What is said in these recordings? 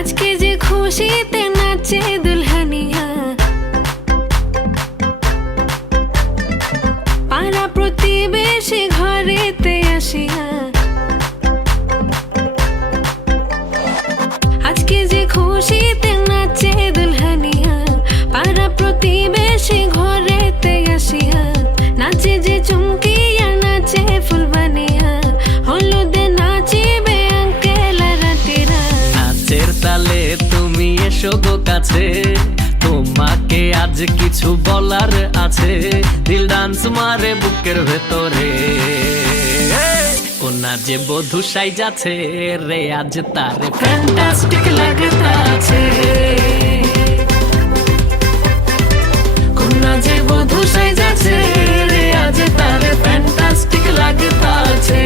আজকে যে খুশিতে নাচে দুলহানিয়া, পাড়া প্রতিবেশী ঘরেতে আসিয়া। আজকে যে খুশিতে নাচে দুলহানিয়া, পাড়া প্রতিবেশী ঘরেতে আসিয়া। নাচে যে চুমকিয়া নাচে ফুলবানিয়া, হলুদে নাচিবে আঙ্কেল আর আন্টিরা। নাচের তালে তুমি এসো গো কাছে, তোমাকে আজ কিছু বলার আছে। দিল ডান্স মারে বুকের ভেতরে, কোনা যে বধূ সাইজাছে রে আজ তারে ফ্যান্টাস্টিক লাগতাছে। কোনা যে বধূ সাইজাছে রে আজ তারে ফ্যান্টাস্টিক লাগতাছে।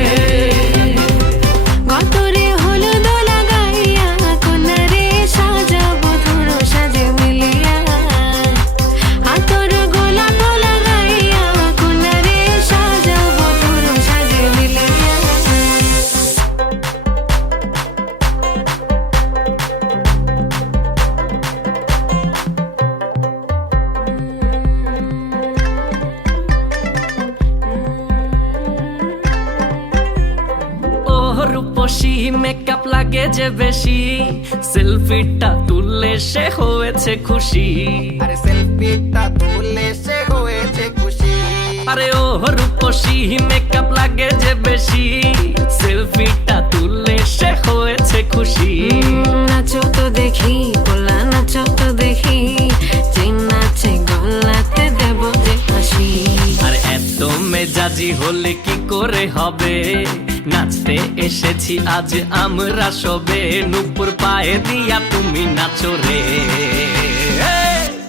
গতরে হলুদ লাগাইয়া, কোনারে সাজাবো ধুরো সাজে মিলিয়া। আতর গোলাপ লাগাইয়া, কোনারে সাজাবো ধুরো সাজে মিলিয়া। রূপসী মেকআপ লাগে যে বেশি, সেলফিটা তুললে সে হয়েছে খুশি। আরে সেলফিটা তুললে সে হয়েছে খুশি। আরে ও রূপসী মেকআপ লাগে যে বেশি, সেলফিটা তুললে সে হয়েছে খুশি। নাচো তো দেখি পোলা, নাচো তো দেখি, যে নাচে গলাতে দেব যে হাসি। আর এত মেজাজি হলে কি করে হবে, নাচতে এসেছি আজ আমরা সবে। নুপুর পায়ে দিয়া তুমি নাচো রে,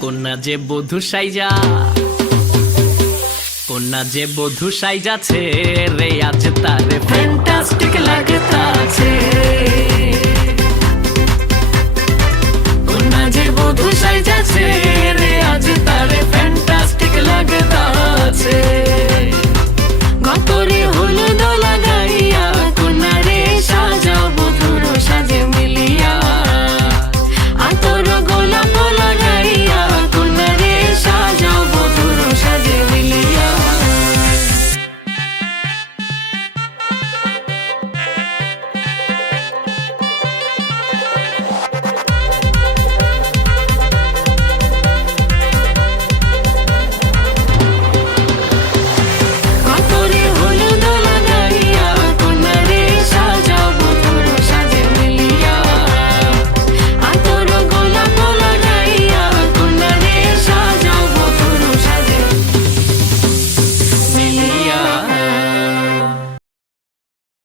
কোনা যে বধূ সাইজা, কোনা যে বধূ সাইজাছে রে আজ তারে ফ্যান্টাস্টিক লাগতাছে।